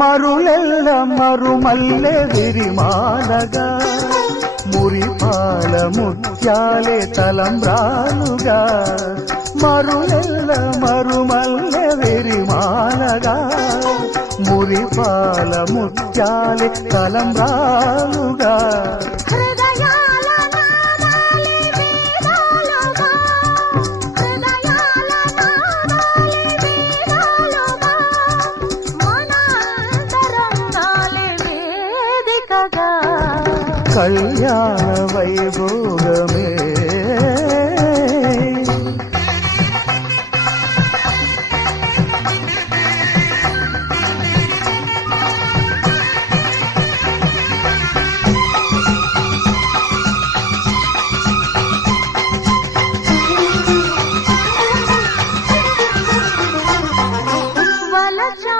మరులెల్ల మరుమల్లె విరిమాలగా మురిపాల ముత్యాలే తలంబ్రాలుగా మరులెల్ల మరుమల్లె విరిమాలగా మురిపాల ముత్యాలే తలంబ్రాలుగా கல்யாண வைபோகமே வலஜா